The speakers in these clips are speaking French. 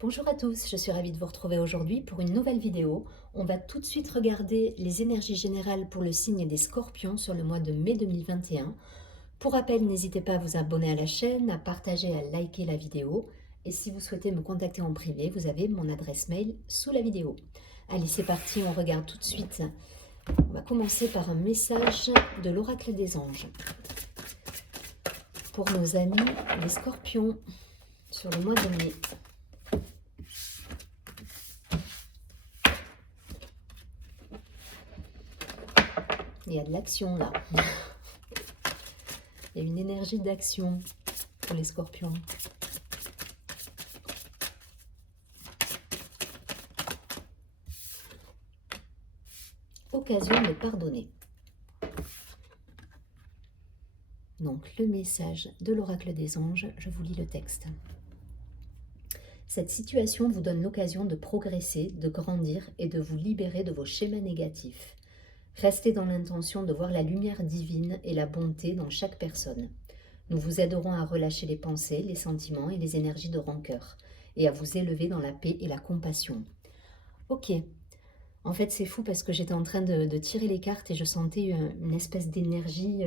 Bonjour à tous, je suis ravie de vous retrouver aujourd'hui pour une nouvelle vidéo. On va tout de suite regarder les énergies générales pour le signe des Scorpions sur le mois de mai 2021. Pour rappel, n'hésitez pas à vous abonner à la chaîne, à partager, à liker la vidéo. Et si vous souhaitez me contacter en privé, vous avez mon adresse mail sous la vidéo. Allez, c'est parti, on regarde tout de suite. On va commencer par un message de l'oracle des anges. Pour nos amis les Scorpions sur le mois de mai. Il y a de l'action là. Il y a une énergie d'action pour les Scorpions. Occasion de pardonner. Donc le message de l'oracle des anges, je vous lis le texte. Cette situation vous donne l'occasion de progresser, de grandir et de vous libérer de vos schémas négatifs. Restez dans l'intention de voir la lumière divine et la bonté dans chaque personne. Nous vous aiderons à relâcher les pensées, les sentiments et les énergies de rancœur, et à vous élever dans la paix et la compassion. Ok, en fait c'est fou parce que j'étais en train de tirer les cartes et je sentais une espèce d'énergie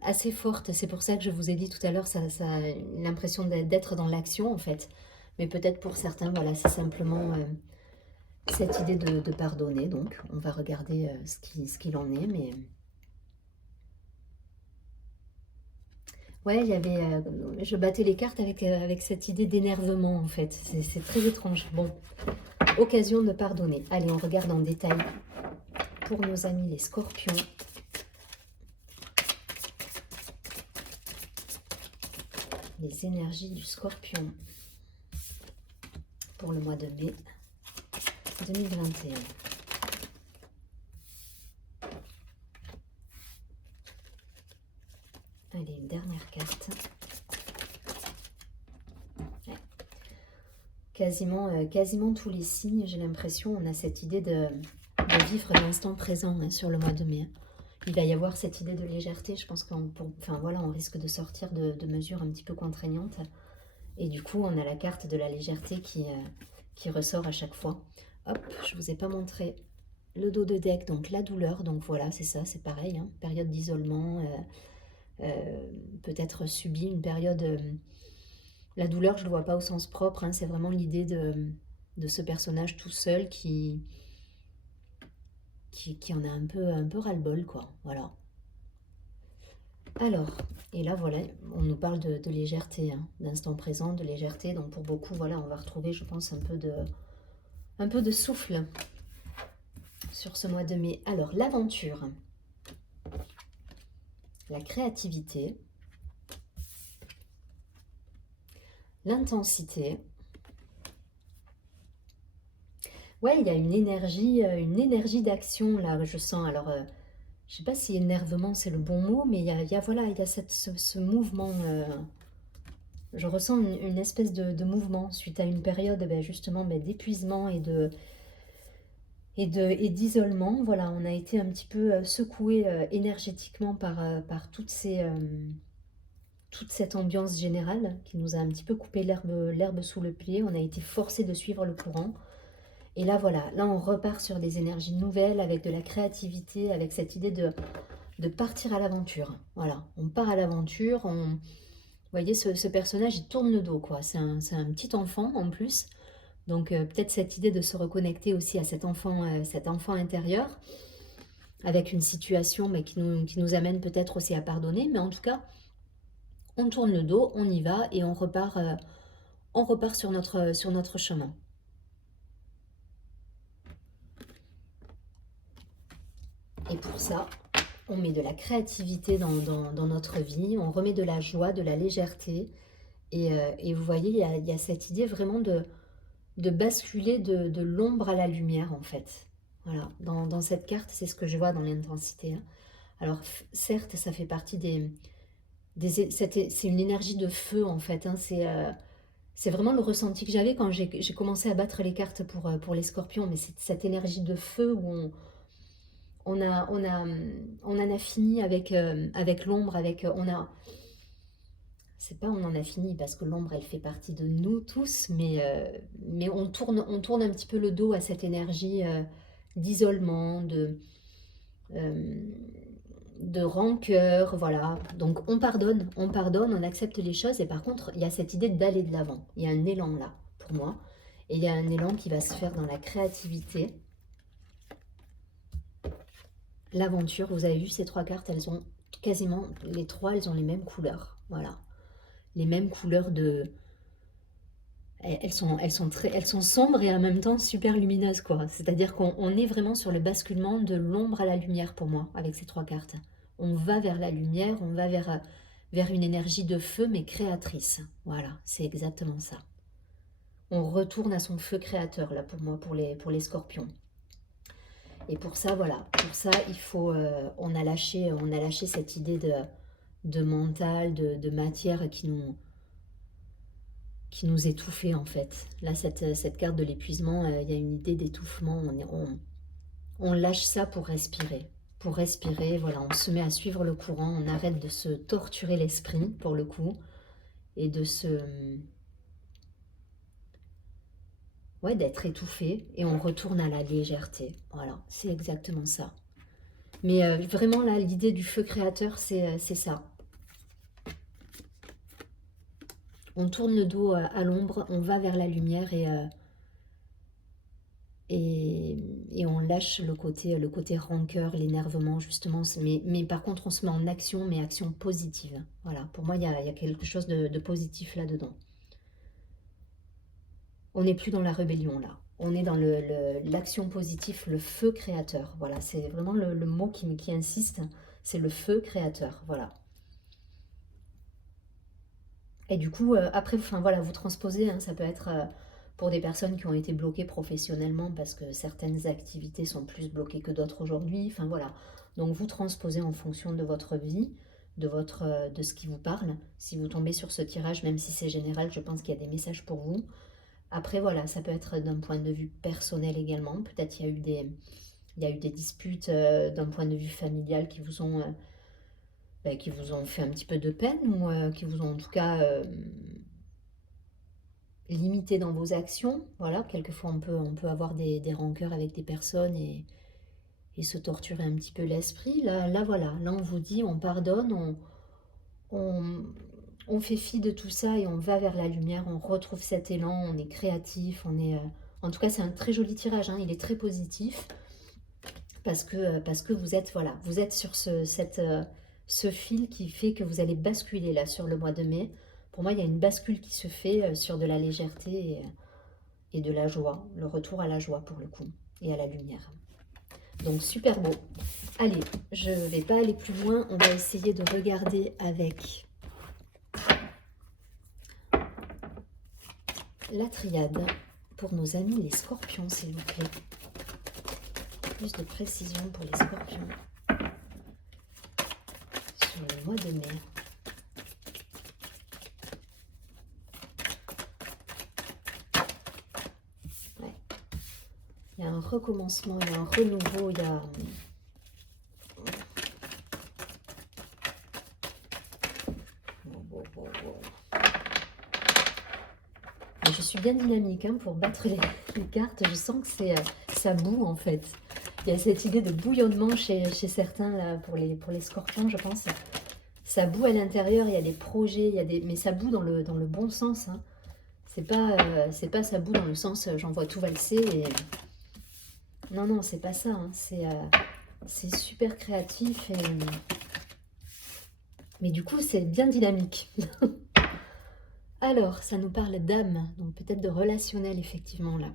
assez forte. C'est pour ça que je vous ai dit tout à l'heure, ça a l'impression d'être dans l'action en fait. Mais peut-être pour certains, voilà, c'est simplement cette idée de pardonner. Donc on va regarder ce qu'il en est, mais... Ouais, il y avait, je battais les cartes avec cette idée d'énervement en fait. C'est très étrange. Bon, occasion de pardonner. Allez, on regarde en détail pour nos amis les Scorpions. Les énergies du Scorpion pour le mois de mai 2021. Allez, une dernière carte. Ouais. Quasiment tous les signes, j'ai l'impression, on a cette idée de vivre l'instant présent hein, sur le mois de mai. Il va y avoir cette idée de légèreté, je pense on risque de sortir de mesures un petit peu contraignantes. Et du coup, on a la carte de la légèreté qui ressort à chaque fois. Hop, je ne vous ai pas montré le dos de deck, donc la douleur. Donc voilà, c'est ça, c'est pareil. Hein, période d'isolement, peut-être subie, une période... la douleur, je ne le vois pas au sens propre. Hein, c'est vraiment l'idée de ce personnage tout seul qui en a un peu ras-le-bol, quoi. Voilà. Alors, et là, voilà, on nous parle de légèreté, hein, d'instant présent, de légèreté. Donc, pour beaucoup, voilà, on va retrouver, je pense, un peu de souffle sur ce mois de mai. Alors, l'aventure, la créativité, l'intensité. Ouais, il y a une énergie d'action, là, je sens. Alors, je ne sais pas si énervement, c'est le bon mot, mais voilà, il y a ce mouvement... je ressens une espèce de mouvement suite à une période justement d'épuisement et d'isolement. Voilà, on a été un petit peu secoué énergétiquement par toute cette ambiance générale qui nous a un petit peu coupé l'herbe sous le pied. On a été forcé de suivre le courant. Et là, voilà, là on repart sur des énergies nouvelles avec de la créativité, avec cette idée de partir à l'aventure. Voilà, on part à l'aventure, Vous voyez, ce personnage, il tourne le dos, quoi. C'est un petit enfant, en plus. Donc, peut-être cette idée de se reconnecter aussi à cet enfant intérieur, avec une situation mais qui nous amène peut-être aussi à pardonner. Mais en tout cas, on tourne le dos, on y va et on repart sur notre chemin. Et pour ça, on met de la créativité dans notre vie, on remet de la joie, de la légèreté. Et vous voyez, il y a cette idée vraiment de basculer de l'ombre à la lumière, en fait. Voilà, dans cette carte, c'est ce que je vois dans l'intensité. Hein. Alors, certes, ça fait partie c'est une énergie de feu, en fait. Hein. C'est vraiment le ressenti que j'avais quand j'ai commencé à battre les cartes pour les scorpions. Mais c'est cette énergie de feu où on en a fini avec l'ombre, c'est pas on en a fini parce que l'ombre elle fait partie de nous tous, mais on tourne un petit peu le dos à cette énergie d'isolement, euh, de rancœur, voilà. Donc on pardonne, on accepte les choses et par contre il y a cette idée d'aller de l'avant. Il y a un élan là pour moi et il y a un élan qui va se faire dans la créativité. L'aventure, vous avez vu ces trois cartes, elles ont quasiment, les trois, elles ont les mêmes couleurs, voilà. Les mêmes couleurs de... elles sont sombres et en même temps super lumineuses, quoi. C'est-à-dire qu'on est vraiment sur le basculement de l'ombre à la lumière pour moi, avec ces trois cartes. On va vers la lumière, on va vers une énergie de feu, mais créatrice. Voilà, c'est exactement ça. On retourne à son feu créateur, là, pour moi, pour les scorpions. Et pour ça, voilà, pour ça, il faut, on a lâché cette idée de mental, de matière qui nous étouffait en fait. Là, cette carte de l'épuisement, il y a une idée d'étouffement. On lâche ça pour respirer. Pour respirer, voilà, on se met à suivre le courant, on arrête de se torturer l'esprit pour le coup et de ouais, d'être étouffé et on retourne à la légèreté. Voilà, c'est exactement ça. Mais vraiment là, l'idée du feu créateur, c'est ça. On tourne le dos à l'ombre, on va vers la lumière et on lâche le côté rancœur, l'énervement justement. Mais par contre, on se met en action, mais action positive. Voilà, pour moi, il y a quelque chose de positif là-dedans. On n'est plus dans la rébellion là. On est dans l'action positive, le feu créateur. Voilà, c'est vraiment le mot qui insiste. C'est le feu créateur. Voilà. Et du coup, après, enfin, voilà, vous transposez, hein, ça peut être pour des personnes qui ont été bloquées professionnellement parce que certaines activités sont plus bloquées que d'autres aujourd'hui. Enfin voilà. Donc vous transposez en fonction de votre vie, de ce qui vous parle. Si vous tombez sur ce tirage, même si c'est général, je pense qu'il y a des messages pour vous. Après voilà, ça peut être d'un point de vue personnel également. Peut-être il y a eu des disputes d'un point de vue familial qui vous ont fait un petit peu de peine ou qui vous ont en tout cas limité dans vos actions. Voilà, quelquefois on peut avoir des rancœurs avec des personnes et se torturer un petit peu l'esprit. Là, voilà, là on vous dit, on pardonne, on, on fait fi de tout ça et on va vers la lumière, on retrouve cet élan, on est créatif, on est... en tout cas, c'est un très joli tirage, hein, il est très positif parce que vous êtes, voilà, vous êtes sur ce fil qui fait que vous allez basculer là sur le mois de mai. Pour moi, il y a une bascule qui se fait sur de la légèreté et de la joie, le retour à la joie pour le coup, et à la lumière. Donc super beau. Allez, je ne vais pas aller plus loin, on va essayer de regarder avec la triade pour nos amis les scorpions, s'il vous plaît. Plus de précision pour les scorpions sur le mois de mai. Ouais. Il y a un recommencement, il y a un renouveau, il y a... Mais je suis bien dynamique hein, pour battre les cartes. Je sens que ça boue en fait. Il y a cette idée de bouillonnement chez certains là, pour les scorpions, je pense. Ça boue à l'intérieur, il y a des projets, mais ça boue dans le bon sens. Hein. C'est pas ça boue dans le sens j'en vois tout valser. Et... Non, non, c'est pas ça. Hein. C'est super créatif. Mais du coup, c'est bien dynamique. Alors, ça nous parle d'âme, donc peut-être de relationnel, effectivement, là.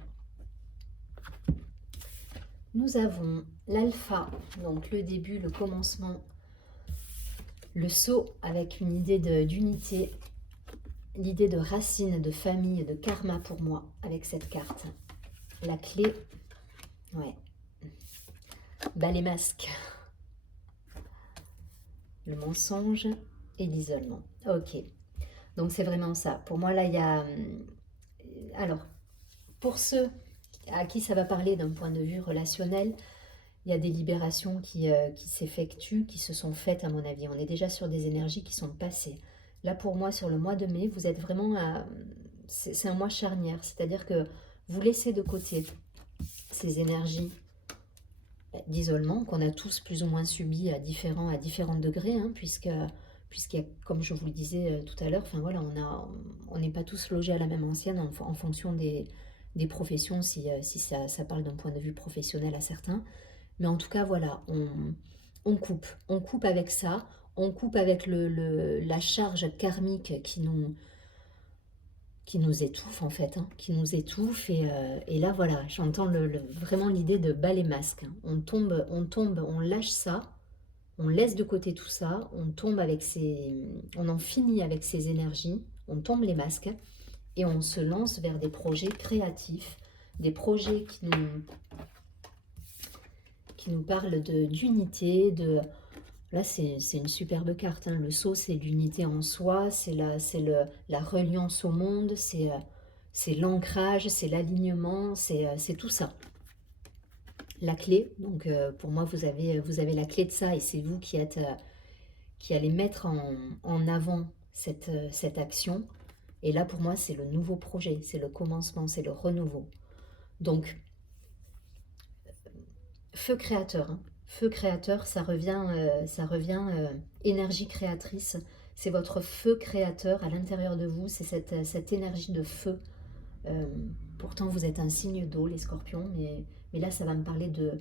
Nous avons l'alpha, donc le début, le commencement, le saut avec une idée d'unité, l'idée de racine, de famille, de karma pour moi, avec cette carte. La clé, ouais. Bah, les masques. Le mensonge et l'isolement. Ok. Donc c'est vraiment ça. Pour moi, là, il y a... Alors, pour ceux à qui ça va parler d'un point de vue relationnel, il y a des libérations qui s'effectuent, qui se sont faites, à mon avis. On est déjà sur des énergies qui sont passées. Là, pour moi, sur le mois de mai, vous êtes vraiment à... C'est un mois charnière, c'est-à-dire que vous laissez de côté ces énergies d'isolement qu'on a tous plus ou moins subi à différents degrés, hein, puisqu'il y a, comme je vous le disais tout à l'heure, enfin voilà, on n'est pas tous logés à la même ancienne en fonction des professions, si ça parle d'un point de vue professionnel à certains. Mais en tout cas, voilà, on coupe avec ça, on coupe avec la charge karmique qui nous étouffe en fait, hein, qui nous étouffe et là voilà, j'entends vraiment l'idée de bas les masques, hein. On tombe, on lâche ça, on laisse de côté tout ça, on en finit avec ces énergies, on tombe les masques et on se lance vers des projets créatifs, des projets qui nous parlent d'unité, Là, c'est une superbe carte, hein. Le sceau, c'est l'unité en soi, c'est la reliance au monde, c'est l'ancrage, c'est l'alignement, c'est tout ça. La clé, donc pour moi, vous avez la clé de ça et c'est vous qui allez mettre en avant cette action. Et là, pour moi, c'est le nouveau projet, c'est le commencement, c'est le renouveau. Donc, feu créateur, hein. Feu créateur, ça revient énergie créatrice. C'est votre feu créateur à l'intérieur de vous. C'est cette énergie de feu. Euh, Pourtant, vous êtes un signe d'eau, les scorpions. Mais là, ça va me parler de...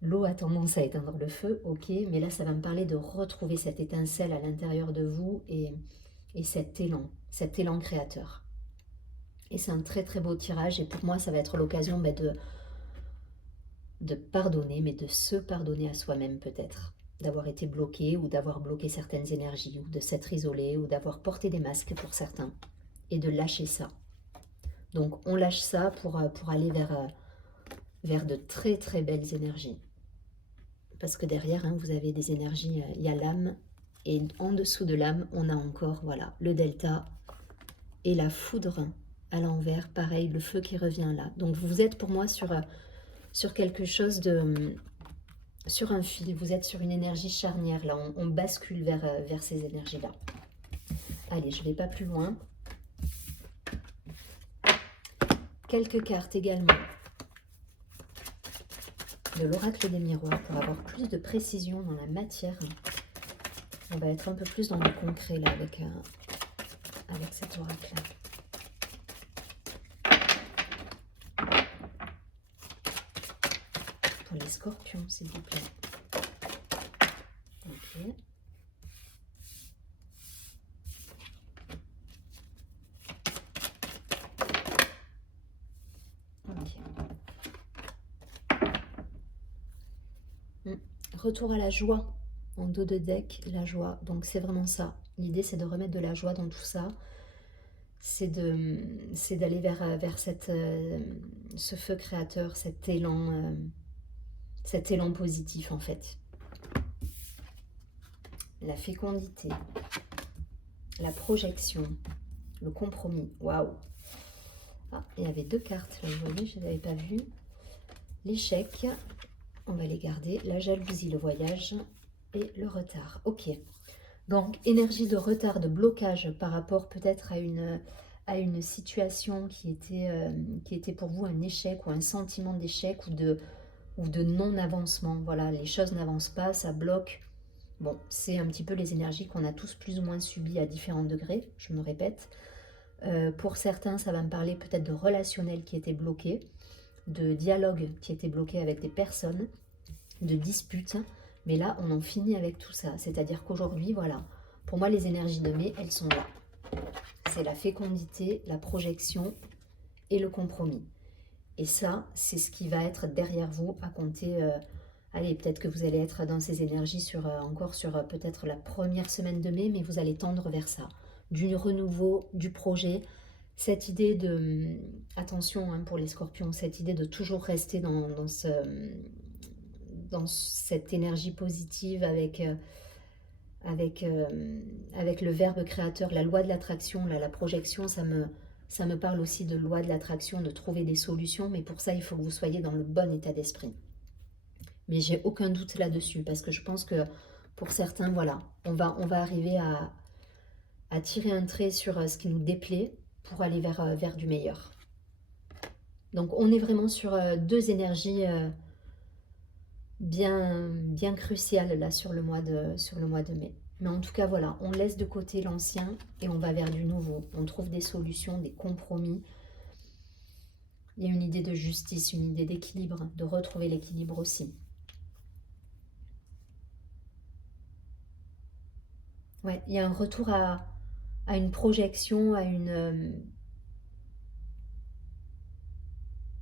L'eau a tendance à éteindre le feu, ok. Mais là, ça va me parler de retrouver cette étincelle à l'intérieur de vous et cet élan créateur. Et c'est un très très beau tirage. Et pour moi, ça va être l'occasion de pardonner, mais de se pardonner à soi-même peut-être, d'avoir été bloqué ou d'avoir bloqué certaines énergies, ou de s'être isolé, ou d'avoir porté des masques pour certains, et de lâcher ça. Donc on lâche ça pour aller vers de très très belles énergies. Parce que derrière, hein, vous avez des énergies, il y a l'âme, et en dessous de l'âme, on a encore voilà, le delta et la foudre à l'envers, pareil, le feu qui revient là. Donc vous êtes pour moi sur quelque chose sur un fil, vous êtes sur une énergie charnière, là, on bascule vers ces énergies-là. Allez, je ne vais pas plus loin. Quelques cartes également de l'oracle des miroirs pour avoir plus de précision dans la matière. On va être un peu plus dans le concret là avec cet oracle. Pour les scorpions, s'il vous plaît. Ok. Retour à la joie, en dos de deck, la joie. Donc c'est vraiment ça. L'idée c'est de remettre de la joie dans tout ça. C'est d'aller vers ce feu créateur, cet élan positif en fait. La fécondité, la projection, le compromis. Waouh! Ah, il y avait deux cartes là, vous voyez, je ne les avais pas vues. L'échec, on va les garder. La jalousie, le voyage et le retard. Ok. Donc, énergie de retard, de blocage par rapport peut-être à une situation qui était pour vous un échec ou un sentiment d'échec ou de non-avancement. Voilà, les choses n'avancent pas, ça bloque. Bon, c'est un petit peu les énergies qu'on a tous plus ou moins subies à différents degrés, je me répète. Pour certains, ça va me parler peut-être de relationnel qui était bloqué, de dialogue qui était bloqué avec des personnes, de disputes. Mais là, on en finit avec tout ça. C'est-à-dire qu'aujourd'hui, voilà, pour moi, les énergies de mai, elles sont là. C'est la fécondité, la projection et le compromis. Et ça, c'est ce qui va être derrière vous à compter... allez, peut-être que vous allez être dans ces énergies encore sur peut-être la première semaine de mai, mais vous allez tendre vers ça. Du renouveau, du projet. Cette idée de... Attention hein, pour les scorpions, cette idée de toujours rester dans cette énergie positive avec le verbe créateur, la loi de l'attraction, la projection, ça me parle aussi de loi de l'attraction, de trouver des solutions, mais pour ça, il faut que vous soyez dans le bon état d'esprit. Mais j'ai aucun doute là-dessus, parce que je pense que Pour certains, voilà, on va arriver à tirer un trait sur ce qui nous déplaît pour aller vers du meilleur. Donc on est vraiment sur deux énergies bien cruciales là sur le mois de mai. Mais en tout cas, voilà, on laisse de côté l'ancien et on va vers du nouveau. On trouve des solutions, des compromis. Il y a une idée de justice, une idée d'équilibre, de retrouver l'équilibre aussi. Ouais, il y a un retour à une projection, à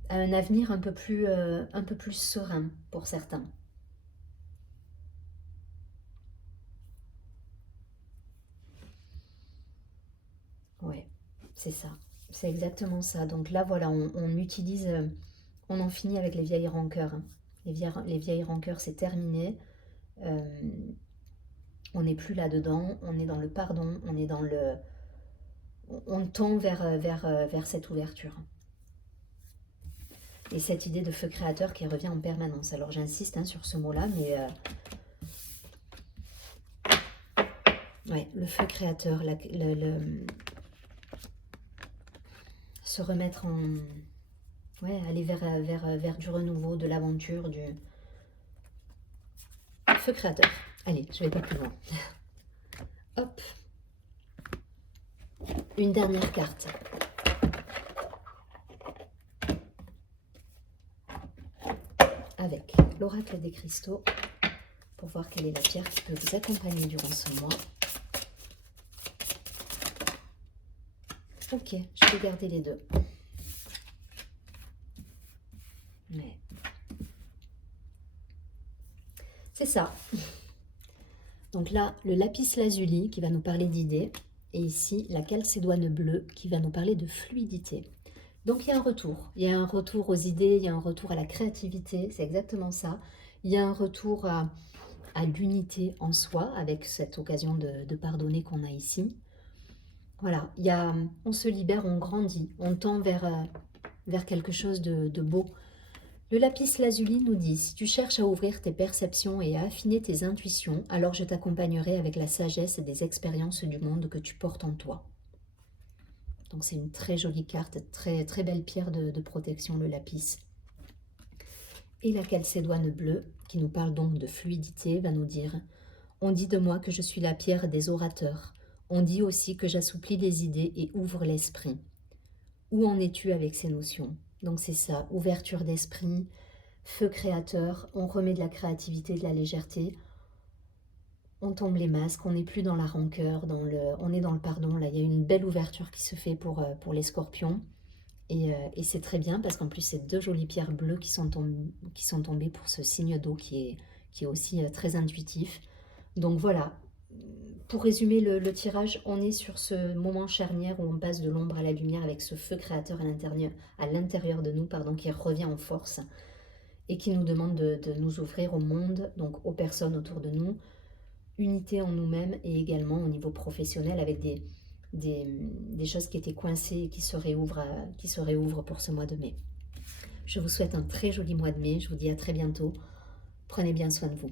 un avenir un peu plus serein pour certains. Ouais, c'est ça. C'est exactement ça. Donc là, voilà, on utilise, on en finit avec les vieilles rancœurs, hein. Les vieilles rancœurs, c'est terminé. Euh, on n'est plus là-dedans. On est dans le pardon. On est dans le, on tend vers cette ouverture. Et cette idée de feu créateur qui revient en permanence. Alors j'insiste hein, sur ce mot-là, mais ouais, le feu créateur, se remettre en, ouais, aller vers du renouveau, de l'aventure, du feu créateur. Allez, je vais pas plus loin. Hop. Une dernière carte. Avec l'oracle des cristaux pour voir quelle est la pierre qui peut vous accompagner durant ce mois. Ok, je vais garder les deux. Mais c'est ça. Donc là, le lapis lazuli qui va nous parler d'idées. Et ici, la calcédoine bleue qui va nous parler de fluidité. Donc il y a un retour. Il y a un retour aux idées, il y a un retour à la créativité, c'est exactement ça. Il y a un retour à l'unité en soi avec cette occasion de pardonner qu'on a ici. Voilà, on se libère, on grandit, on tend vers quelque chose de beau. Le lapis lazuli nous dit, si tu cherches à ouvrir tes perceptions et à affiner tes intuitions, alors je t'accompagnerai avec la sagesse et des expériences du monde que tu portes en toi. Donc c'est une très jolie carte, très, très belle pierre de protection, le lapis. Et la calcédoine bleue, qui nous parle donc de fluidité, va nous dire « On dit de moi que je suis la pierre des orateurs. On dit aussi que j'assouplis les idées et ouvre l'esprit. » Où en es-tu avec ces notions? Donc c'est ça, ouverture d'esprit, feu créateur, on remet de la créativité, de la légèreté, on tombe les masques, on n'est plus dans la rancœur, on est dans le pardon. Là, il y a une belle ouverture qui se fait pour les scorpions. Et c'est très bien parce qu'en plus, c'est deux jolies pierres bleues qui sont tombées pour ce signe d'eau qui est aussi très intuitif. Donc voilà, pour résumer le tirage, on est sur ce moment charnière où on passe de l'ombre à la lumière avec ce feu créateur à l'intérieur de nous, pardon, qui revient en force et qui nous demande de nous ouvrir au monde, donc aux personnes autour de nous, unité en nous-mêmes et également au niveau professionnel avec des choses qui étaient coincées et qui se réouvrent pour ce mois de mai. Je vous souhaite un très joli mois de mai, je vous dis à très bientôt, prenez bien soin de vous.